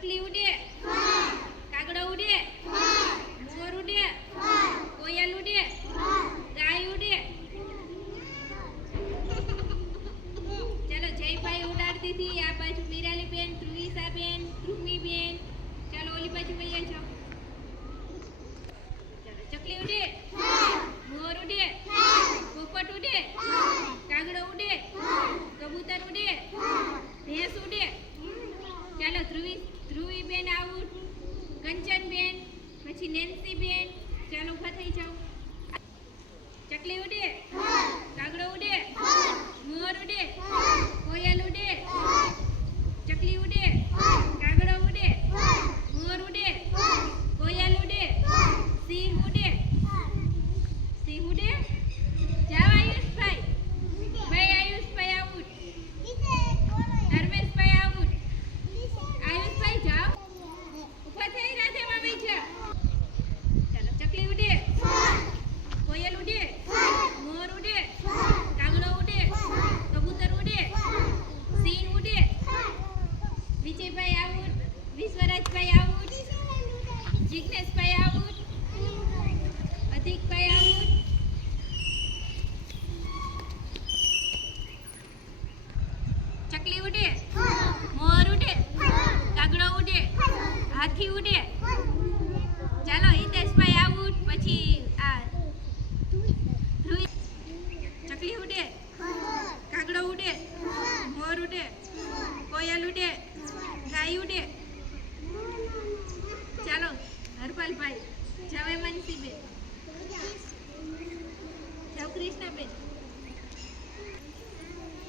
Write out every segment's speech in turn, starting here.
ચકલી ઉડે, કાગડો ઉડે, મોર ઉડે, કોયલ ઉડે, ગાય ઉડે. ચાલો જયભાઈ ઉડાડતી હતી. આ બાજુ મીરાલી બેન, ધ્રુવિસા બેન, ધ્રુમી બેન. ચાલો ઓલી બાજુ વહી જાઓ. ચાલો ચકલી ઉડે, મોર ઉડે, પોપટ ઉડે, કાગડો ઉડે, કબૂતર ઉડે, ભેંસ ઉડે. ચાલો ધ્રુવી બેન આઉટ, કંચન બેન, પછી નેન્સી બેન. ચાલો ઊભા થઈ જાઓ. ચકલી ઉડે, કાગડો ઉડે, મોર ઉડે, કોયલ ઉડે, ચકલી ઉડે, કાગડો ઉડે, મોર ઉડે, કોયલ ઉડે, સિંહ ઉડે. સિંહ ઉડે. જાઓ આયુષભાઈ. ભાઈ આયુષભાઈ આઉટ. ધર્મેશભાઈ આઉટ. આયુષભાઈ જાઓ. ઊભા થઈ રાધેમાં બેઠા. ચાલો ચકલી ઉડે, કોયલ ઉડે, મોર ઉડે, કાગડો ઉડે, કબૂતર ઉડે, સિંહ ઉડે. Vijaybhai out, Vishwarajbhai out, Jigneshbhai out, Adhikbhai out. ચકલી ઉડે, મોર ઉડે, કાગડો ઉડે, હાથી ઉડે. ચાલો હિતેશભાઈ આઉટ. પછી આ ચકલી ઉડે, કાગડો ઉડે, મોર ઉડે, કોયલ ઉડે, ગાય ઉડે. ચાલો હરપાલભાઈ, જાવે મનસીબેન, જાવ કૃષ્ણાબેન.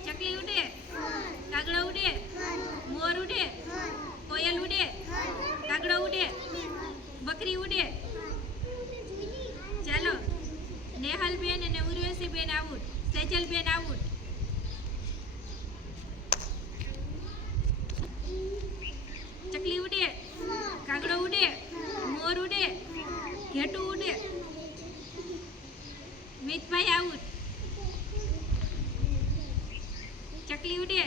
ચકલી ઉડે, કાગડો ઉડે, મોર ઉડે, કોયલ ઉડે, કાગડો ઉડે, બકરી ઉડે. ચાલો નેહલબેન અને ઉર્વશીબેન આઉટ, સેજલબેન આઉટ. ચકલી ઉડે, કાગડો ઉડે, મોર ઉડે, ઘેટું ઉડે. મિતભાઈ આઉટ. ચકલી ઉડે,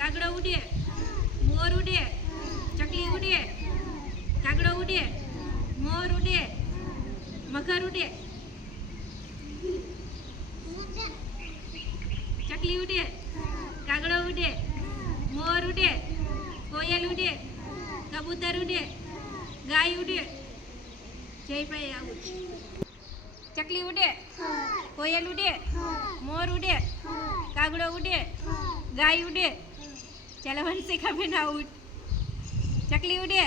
કાગડો ઉડે, મોર ઉડે, ચકલી ઉડે, કાગડો ઉડે, મોર ઉડે, મગર ઉડે. ચકલી ઉડે, કાગડો ઉડે, મોર ઉડે, કોયલ ઉડે, કબૂતર ઉડે, ગાય ઉડે. જયભાઈ આવું. ચકલી ઉડે, કોયલ ઉડે, મોર ઉડે, કાગડો ઉડે, ગાય ઉડે. ચાલો વંશિકાબેન આઉટ. ચકલી ઉડે,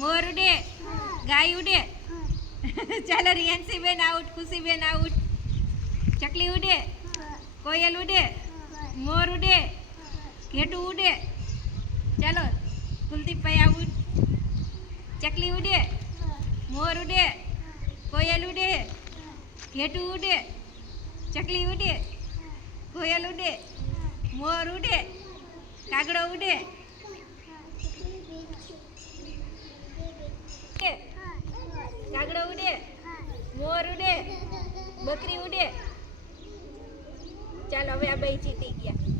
મોર ઉડે, ગાય ઉડે. ચાલો રિયાન્સીબેન આઉટ, ખુશીબેન આઉટ. ચકલી ઉડે, કોયલ ઉડે, મોર ઉડે, ઘેટું ઉડે. ચાલો કુલદીપભાઈ આઉટ. ચકલી ઉડે, મોર ઉડે, કોયલ ઉડે, ઘેટું ઉડે. ચકલી ઉડે, કોયલ ઉડે, મોર ઉડે, કાગડો ઉડે. કાગડો ઉડે, મોર ઉડે, બકરી ઉડે. ચાલો હવે આ બે જીતી ગયા.